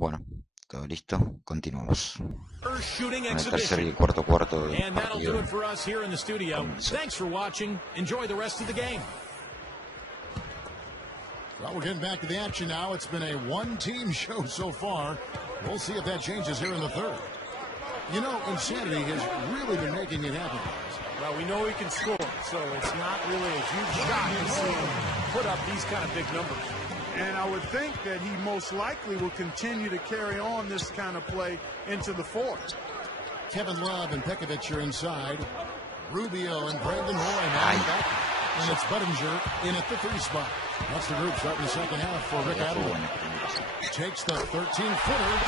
Bueno, todo listo, continuamos. Shooting En el tercer y exhibition. cuarto del And that'll do partido. it for us here in the studio. Thanks for watching. Enjoy the rest of the game. Well, we're getting back to the action now. It's been a one-team show so far. We'll see if that changes here in the third. You know, insanity has really been making it happen. Well, we know he can score, so it's not really a huge shock to see him put up these kind of big numbers. And I would think that he most likely will continue to carry on this kind of play into the fourth. Kevin Love and Pekovic are inside. Rubio and Brandon Roy now back. And it's Budinger in at the 3 spot. That's the group starting the second half for Rick Adelaide. Takes the 13-footer,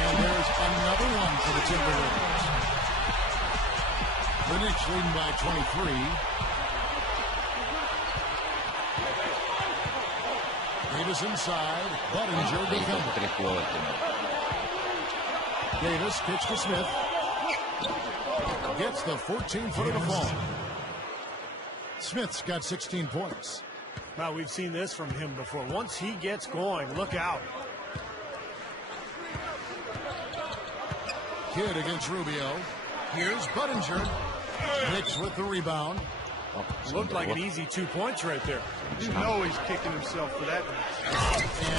and there's another one for the Timberwolves. The Knicks leading by 23. Davis inside. Budinger defending. Davis pitch to Smith. Gets the 14-footer to fall. Smith's got 16 points. Now, we've seen this from him before. Once he gets going, look out. Kidd against Rubio. Here's Budinger. Knicks with the rebound. Looked like an easy 2 points right there. You know he's kicking himself for that.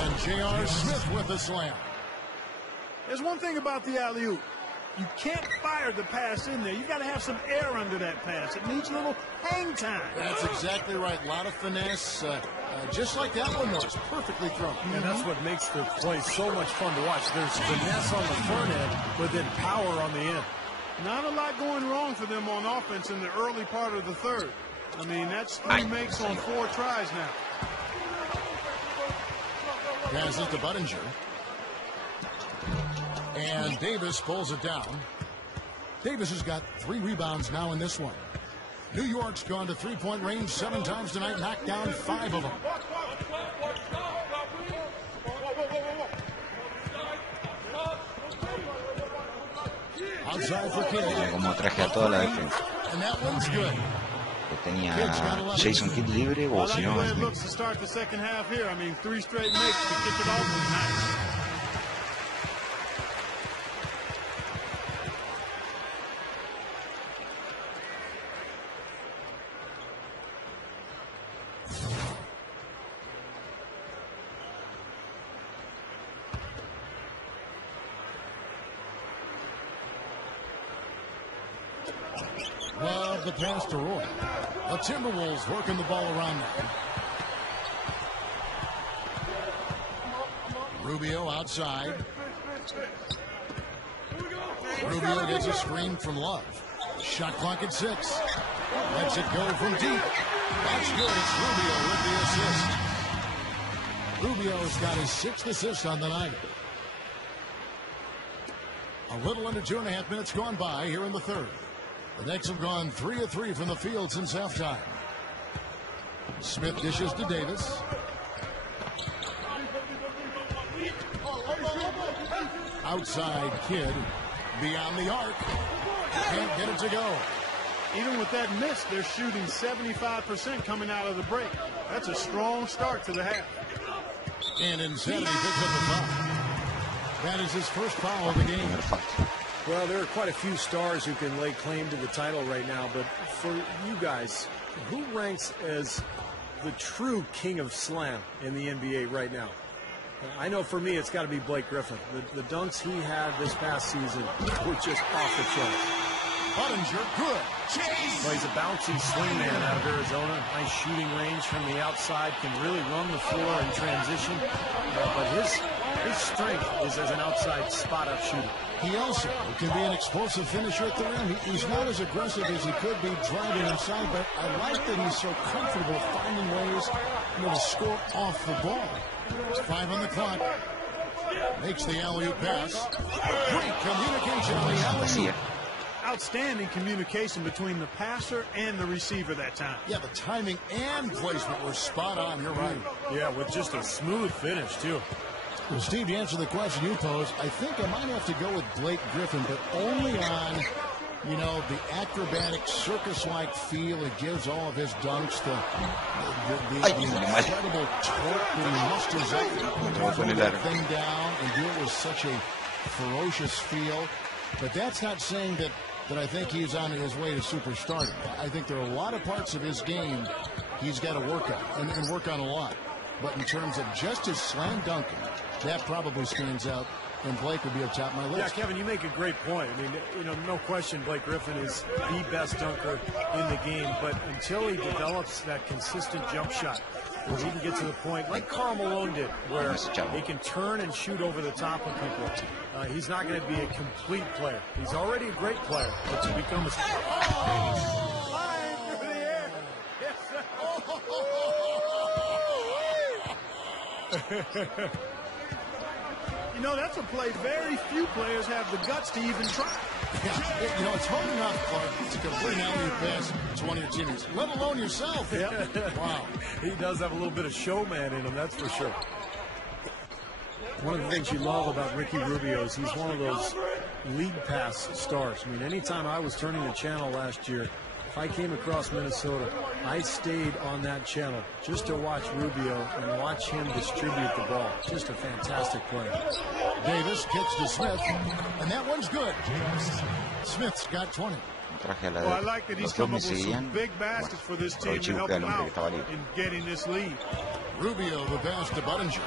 And J.R. Smith with the slam. There's one thing about the alley-oop. You can't fire the pass in there. You got to have some air under that pass. It needs a little hang time. That's exactly right. A lot of finesse. Just like that one, though. It's perfectly thrown. And that's what makes the play so much fun to watch. There's finesse on the front end, but then power on the end. Not a lot going wrong for them on offense in the early part of the third. I mean, that's 3 makes on 4 tries now. Passes to Budinger. And Davis pulls it down. Davis has got 3 rebounds now in this one. New York's gone to 3-point range 7 times tonight, knocked down 5 of them. Outside for Kidd. Como traje a toda la defensa. And that one's good. Que tenía Jason Kidd libre o si no. It looks to start the second half here. I mean, 3 straight makes to kick it off was nice. Love the pass to Roy. The Timberwolves working the ball around now. Rubio outside. Rubio gets a screen from Love. Shot clock at 6. Lets it go from deep. That's good. It's Rubio with the assist. Rubio's got his 6th assist on the night. A little under 2.5 minutes gone by here in the third. The Knicks have gone 3 of 3 from the field since halftime. Smith dishes to Davis. Outside Kidd. Beyond the arc. Can't get it to go. Even with that miss, they're shooting 75% coming out of the break. That's a strong start to the half. And Insanity picks up the foul. That is his first foul of the game. Well, there are quite a few stars who can lay claim to the title right now, but for you guys, who ranks as the true king of slam in the NBA right now? I know for me it's got to be Blake Griffin. The dunks he had this past season were just off the chart. Budinger, good. Well, he's a bouncy swingman out of Arizona. Nice shooting range from the outside. Can really run the floor in transition. But his strength is as an outside spot-up shooter. He also can be an explosive finisher at the rim. He's not as aggressive as he could be driving inside, but I like that he's so comfortable finding ways to score off the ball. 5 on the clock. Makes the alley-oop pass. Great communication on the alley-oop. Outstanding communication between the passer and the receiver that time. Yeah, the timing and placement were spot on. You're right. Yeah, with just a smooth finish, too. Well, Steve, to answer the question you posed, I think I might have to go with Blake Griffin, but only on You know, the acrobatic, circus-like feel it gives all of his dunks, the incredible torque that he musters up to throw that thing down and do it with such a ferocious feel. But that's not saying that I think he's on his way to superstardom. I think there are a lot of parts of his game he's got to work on, and work on a lot. But in terms of just his slam dunking, that probably stands out, and Blake would be at top of my list. Yeah, Kevin, you make a great point. I mean, no question Blake Griffin is the best dunker in the game, but until he develops that consistent jump shot, where he can get to the point like Karl Malone did, where he can turn and shoot over the top of people, he's not going to be a complete player. He's already a great player, but to become a... You know, that's a play very few players have the guts to even try. Yeah. You know, it's hard enough, Clark, to complete an alley pass to one of your teammates, let alone yourself. Yeah. Wow. He does have a little bit of showman in him, that's for sure. One of the things you love about Ricky Rubio is he's one of those league pass stars. I mean, anytime I was turning the channel last year, if I came across Minnesota, I stayed on that channel just to watch Rubio and watch him distribute the ball. Just a fantastic player. Davis kicks to Smith, and that one's good. Smith's got 20. Well, I like that he's come up with some big baskets for this team to help him out in getting this lead. Rubio, the pass to Budinger.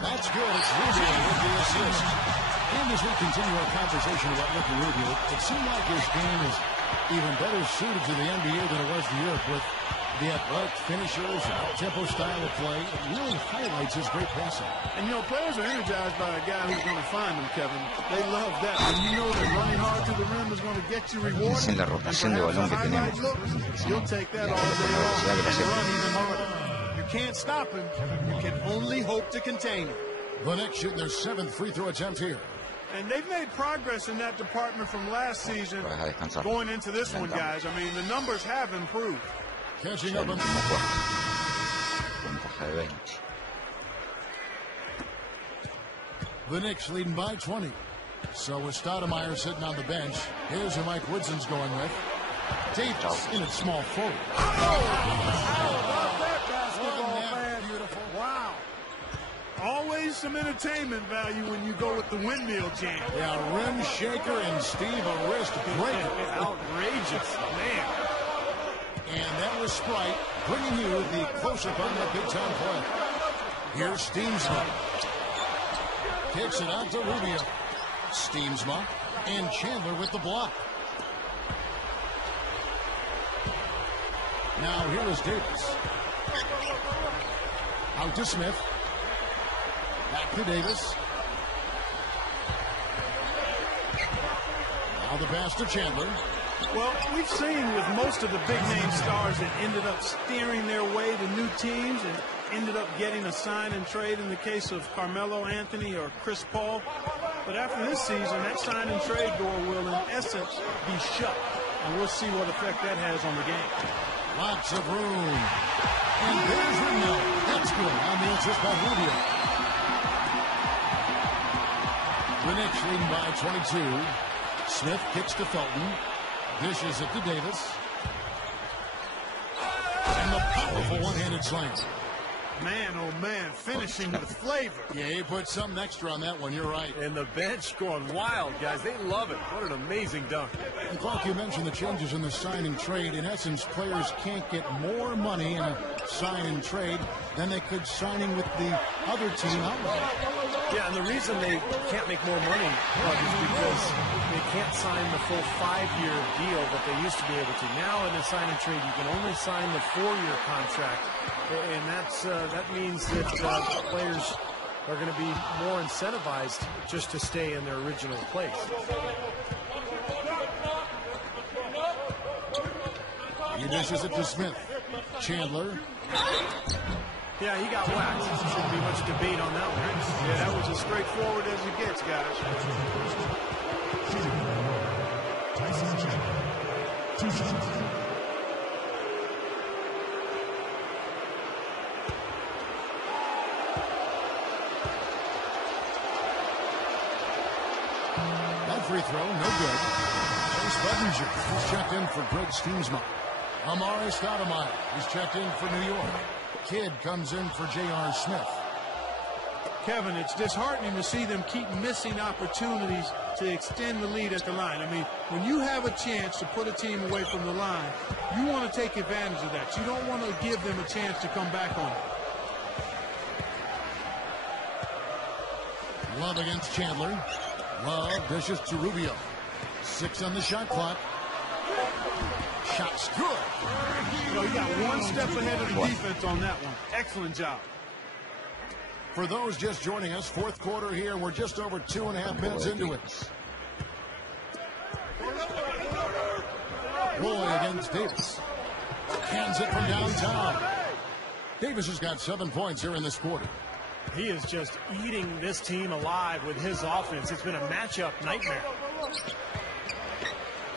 That's good. It's Rubio with the assist. And as we continue our conversation about Ricky Rubio, it seemed like his game is even better suited to the NBA than it was to Europe, with the athletic finishers and up-tempo style of play. It really highlights his great passing. And, you know, players are energized by a guy who's going to find them, Kevin. They love that. When you know that running hard to the rim is going to get you rewarded. Es en la rotación de balón que tenemos. You'll take that all day long. Run even harder. You can't stop him. You can only hope to contain him. The Knicks shooting their 7th free throw attempt here. And they've made progress in that department from last season going into this one, guys. I mean, the numbers have improved. Catching up on the Knicks leading by 20. So with Stoudemire sitting on the bench, here's who Mike Woodson's going with. Davis in at small forward. Wow. Always some entertainment value when you go with the windmill jam. Yeah, rim shaker and Steve a wrist breaker. Outrageous, man. And that was Sprite bringing you the close-up on the big-time play. Here's Steamsma. Kicks it out to Rubio. Steamsma and Chandler with the block. Now here is Davis. Out to Smith. Back to Davis. Now the pass to Chandler. Well, we've seen with most of the big-name stars that ended up steering their way to new teams and ended up getting a sign and trade in the case of Carmelo Anthony or Chris Paul. But after this season, that sign and trade door will, in essence, be shut. And we'll see what effect that has on the game. Lots of room. And there's Rubio. That's good on the assist by Rubio. The Knicks leading by 22. Smith kicks to Felton. Dishes it to Davis. And the powerful one-handed slam. Man, oh man, finishing with flavor. Yeah, he put something extra on that one, you're right. And the bench going wild, guys. They love it. What an amazing dunk. And Clark, you mentioned the changes in the sign and trade. In essence, players can't get more money in a sign and trade than they could signing with the other team outright. Yeah, and the reason they can't make more money is because they can't sign the full 5-year deal that they used to be able to. Now in a sign and trade, you can only sign the 4-year contract. And that means that players are going to be more incentivized just to stay in their original place. He dishes it to Smith. Chandler. Yeah, he got whacked. Shouldn't be much debate on that one. Yeah, that was as straightforward as it gets, guys. That free throw, no good. Budinger. He's checked in for Greg Steensma. Amari Stoudemire. He's checked in for New York. Kidd comes in for J.R. Smith. Kevin, it's disheartening to see them keep missing opportunities to extend the lead at the line. I mean, when you have a chance to put a team away from the line, you want to take advantage of that. You don't want to give them a chance to come back on it. Love against Chandler. Love dishes to Rubio. 6 on the shot clock. Shot's good. So you got one step ahead of the defense on that one. Excellent job. For those just joining us, fourth quarter here. We're just over 2.5 minutes into it. Roy against Davis. Hands it from downtown. Davis has got 7 points here in this quarter. He is just eating this team alive with his offense. It's been a matchup nightmare.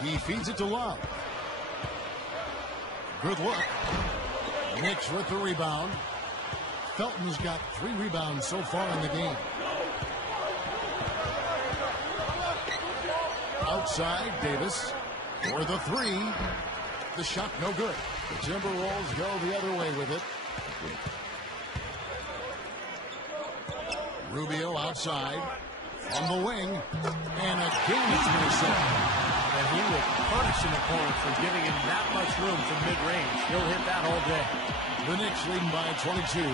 He feeds it to Love. Good look. Knicks with the rebound. Felton's got 3 rebounds so far in the game. Outside, Davis for the 3. The shot no good. The Timberwolves go the other way with it. Rubio outside on the wing, and again it's Minnesota. And he will punish an opponent for giving him that much room from mid-range. He'll hit that all day. The Knicks leading by 22.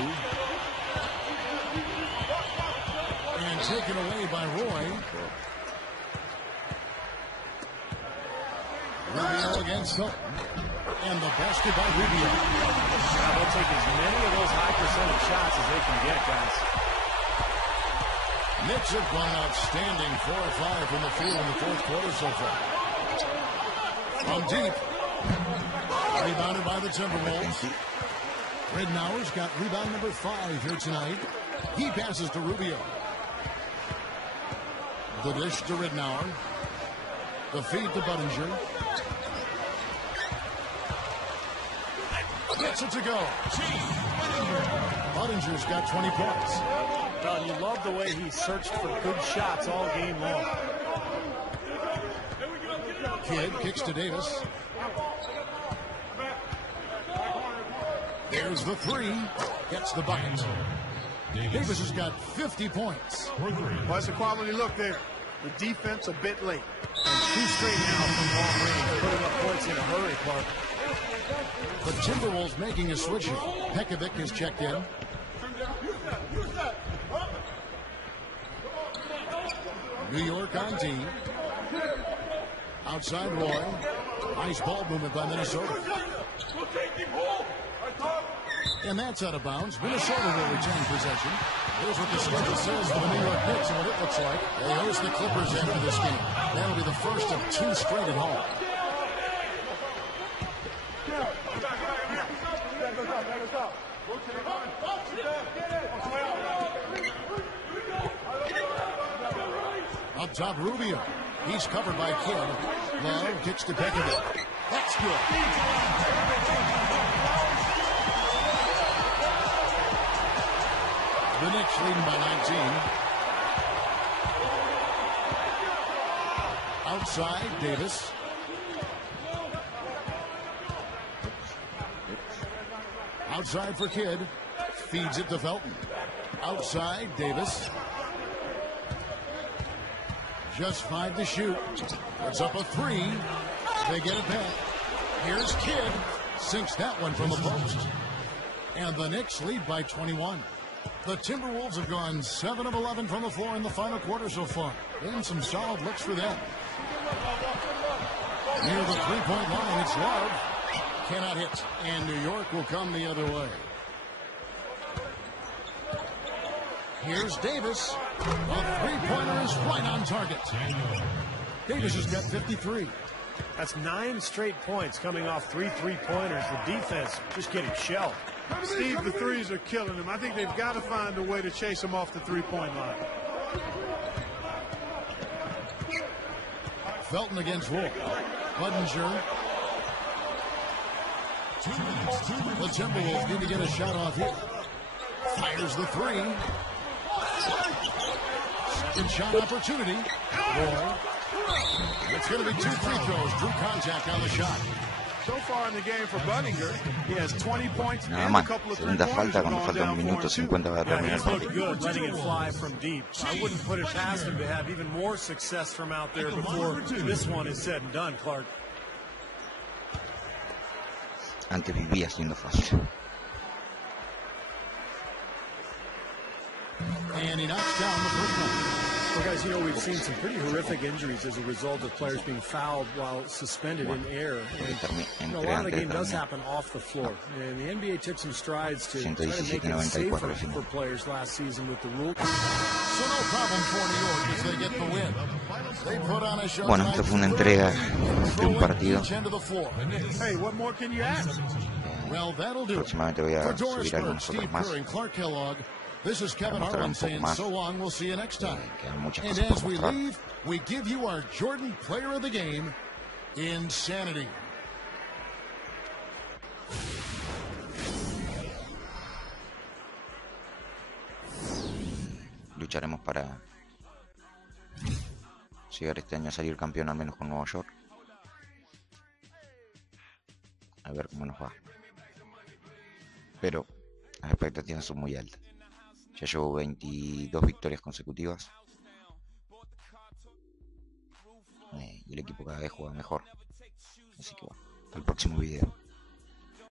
And taken away by Roy. Rubio against Hilton. And the basket by Rubio. Now they'll take as many of those high percentage shots as they can get, guys. Knicks have gone outstanding 4 or 5 from the field in the fourth quarter so far. From deep. Rebounded by the Timberwolves. Ridnour's got rebound number 5 here tonight. He passes to Rubio. The dish to Ridnour. The feed to Budinger. Gets it to go. Budinger's got 20 points. Well, you love the way he searched for good shots all game long. Kidd kicks to Davis. There's the 3. Gets the bucket. Davis has got 50 points. Well, that's a quality look there. The defense a bit late. And 2 straight now from long range, putting up points in a hurry, Clark. The Timberwolves making a switch here. Pekovic has checked in. New York on D. Outside Roy. Nice ball movement by Minnesota. And that's out of bounds. Minnesota will retain possession. Here's what the schedule says for the New York Knicks and what it looks like. They host the Clippers after this game. That'll be the first of 2 straight at home. Up top, Rubio. He's covered by Kidd. Love kicks to Pekovic. That's good. The Knicks leading by 19. Outside, Davis. Outside for Kidd. Feeds it to Felton. Outside, Davis. Just 5 to shoot. Puts up a 3. They get it back. Here's Kidd. Sinks that one from the post. And the Knicks lead by 21. The Timberwolves have gone 7 of 11 from the floor in the final quarter so far. And some solid looks for them. Near the 3-point line, it's Love. Cannot hit. And New York will come the other way. Here's Davis. A 3-pointer is right on target. Davis has got 53. That's 9 straight points coming off 3 3-pointers. The defense just getting shelled. Steve, the threes are killing them. I think they've got to find a way to chase them off the 3-point line. Felton against Roy. Budinger. The Timberwolves need to get a shot off here. Fires the 3. Second shot opportunity. Roy It's going to be 2 free throws. Drew contact on the shot. So far in the game for Budinger, he has 20 points Nada and a más. couple of Segunda falta three-pointers cuando gone falta down 1 for him, minuto too. 50 para Yeah, terminar el he's looked partido. good letting it fly from deep. I wouldn't put it past him to have even more success from out there before this one is said and done, Clark. Antes vivía haciendo falta. And he knocks down the first one. Well, guys, you know, we've seen some pretty horrific injuries as a result of players being fouled while suspended in air. And, you know, a lot of the game does happen off the floor. And the NBA took some strides to try to make it safer for players last season with the rule. So no problem for New York as they get the win. They put on a show. Bueno, esto fue una entrega de un partido. Hey, what more can you ask? Próximamente voy a subir algunos otros más. This is Kevin Harlan saying so long. We'll see you next time. And And as we leave, we give you our Jordan Player of the Game, Insanity. Lucharemos para llegar este año a salir campeón al menos con Nueva York. A ver cómo nos va. Pero las expectativas son muy altas. Ya llevo 22 victorias consecutivas. Y el equipo cada vez juega mejor. Así que bueno, hasta el próximo video.